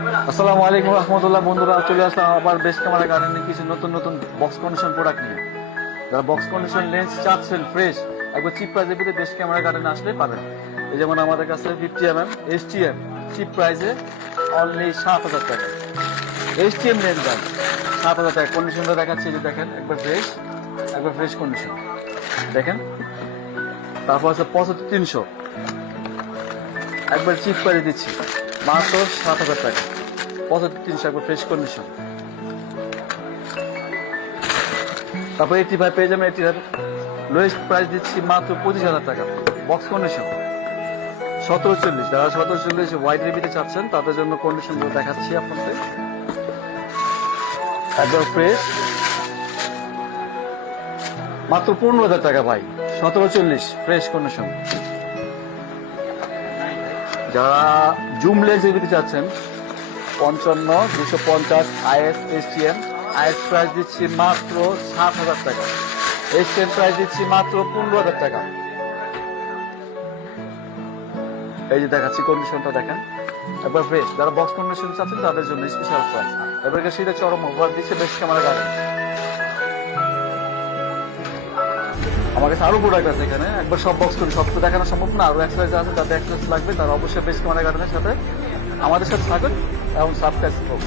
আসসালামু আলাইকুম রহমতুল্লাহ। বন্ধুরা, চলে আসলাম আবার বেশ ক্যামেরা গার্ডেনে কিছু নতুন নতুন বক্স কন্ডিশন প্রোডাক্ট নিয়ে। যারা বক্স কন্ডিশন লেন্স চাচ্ছেন ফ্রেশ, একবার চিপ প্রাইজে পেতে বেশ ক্যামেরা গার্ডেনে আসলে পাবেন। এই যেমন আমাদের কাছে 50mm HTM চিপ প্রাইজে অনলি 7,000 টাকা। HTM লেন্স দাম 7,000 টাকা। কন্ডিশনটা দেখাচ্ছি, যে দেখেন একবার ফ্রেশ কন্ডিশন দেখেন। তারপর আছে 75-300, একবার চিপ প্রাইজে দিচ্ছি মাত্র 7,000 টাকা। 75-300 একবার ফ্রেশ কন্ডিশন। তারপর 85 পেয়ে যাবেন। 85 লোয়েস্ট প্রাইস দিচ্ছি মাত্র 25,000 টাকা বক্স কন্ডিশন। 1740, যারা 1740 ওয়াইড রিভিতে চাচ্ছেন তাদের জন্য কন্ডিশনগুলো দেখাচ্ছি আপনাদের। একবার ফ্রেশ মাত্র 15,000 টাকা ভাই। 1740 ফ্রেশ কন্ডিশন। যারা জুম লেন্স রিভিতে চাচ্ছেন 55, 250 IS HTM, IS প্রাইস দিচ্ছি মাত্র 7,000 টাকা। HTM প্রাইস দিচ্ছি মাত্র 15,000 টাকা। এই যে দেখাচ্ছি কন্ডিশনটা দেখেন একবার ফ্রেশ। যারা বক্স কন্ডিশন চাচ্ছেন তাদের জন্য স্পেশাল প্রাইস। এবারে শীতে চরম অফার দিচ্ছে বেশ ক্যামেরা গার্ডেন। আমার কাছে আরো প্রোডাক্ট আছে এখানে, একবার সব বক্স করে সব তো দেখানো সম্ভব না। আরো এক্সারসাইজ আছে, যাদের এক্সারসাইজ লাগবে তারা অবশ্যই বেশ ক্যামেরা গার্ডেনের সাথে আমাদের সাথে থাকুন এবং সাবস্ক্রাইব করুন।